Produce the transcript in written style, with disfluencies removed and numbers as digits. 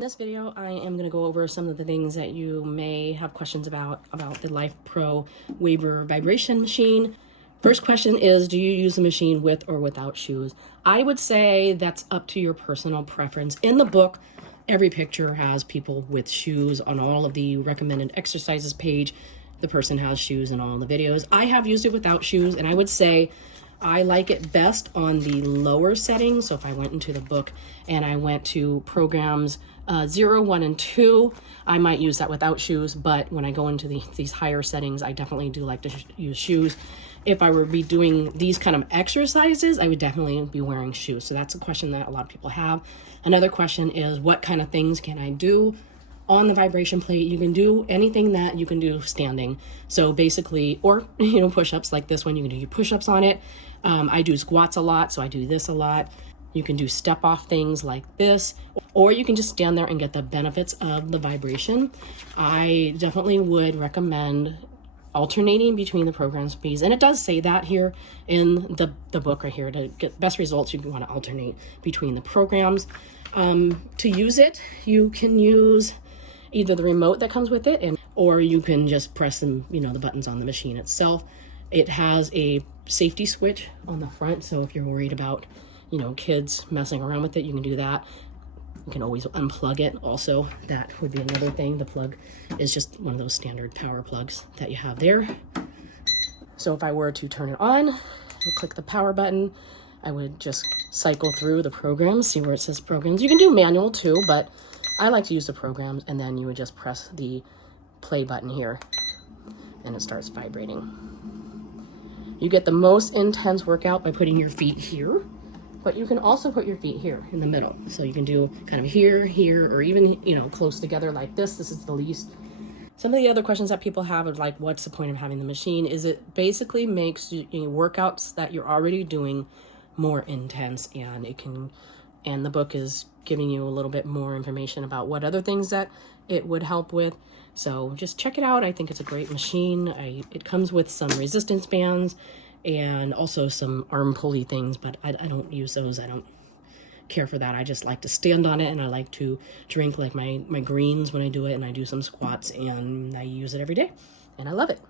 In this video, I am going to go over some of the things that you may have questions about the LifePro Waver vibration machine. First question is, do you use the machine with or without shoes? I would say that's up to your personal preference. In the book, every picture has people with shoes. On all of the recommended exercises page, the person has shoes in all the videos. I have used it without shoes, and I would say I like it best on the lower settings. So if I went into the book and I went to programs 0, 1, and 2, I might use that without shoes. But when I go into these higher settings, I definitely do like to use shoes. If I were be doing these kind of exercises, I would definitely be wearing shoes. So that's a question that a lot of people have. Another question is, what kind of things can I do on the vibration plate? You can do anything that you can do standing. So basically, or push-ups like this one, you can do your push-ups on it. I do squats a lot, so I do this a lot. You can do step off things like this, or you can just stand there and get the benefits of the vibration. I definitely would recommend alternating between the program speeds, and it does say that here in the book right here. To get best results, you want to alternate between the programs. To use it, you can use either the remote that comes with it, or you can just press them, the buttons on the machine itself. It has a safety switch on the front, so if you're worried about kids messing around with it, you can do that. You can always unplug it also. That would be another thing. The plug is just one of those standard power plugs that you have there. So if I were to turn it on, I'll click the power button. I would just cycle through the programs, see where it says programs. You can do manual too, but I like to use the programs, and then you would just press the play button here and it starts vibrating. You get the most intense workout by putting your feet here, but you can also put your feet here in the middle. So you can do kind of here, or even, close together like this. This is the least. Some of the other questions that people have are like, what's the point of having the machine? Is it basically makes workouts that you're already doing more intense, and the book is giving you a little bit more information about what other things that it would help with. So just check it out. I think it's a great machine. It comes with some resistance bands and also some arm pulley things, but I don't use those. I don't care for that. I just like to stand on it, and I like to drink like my greens when I do it, and I do some squats, and I use it every day, and I love it.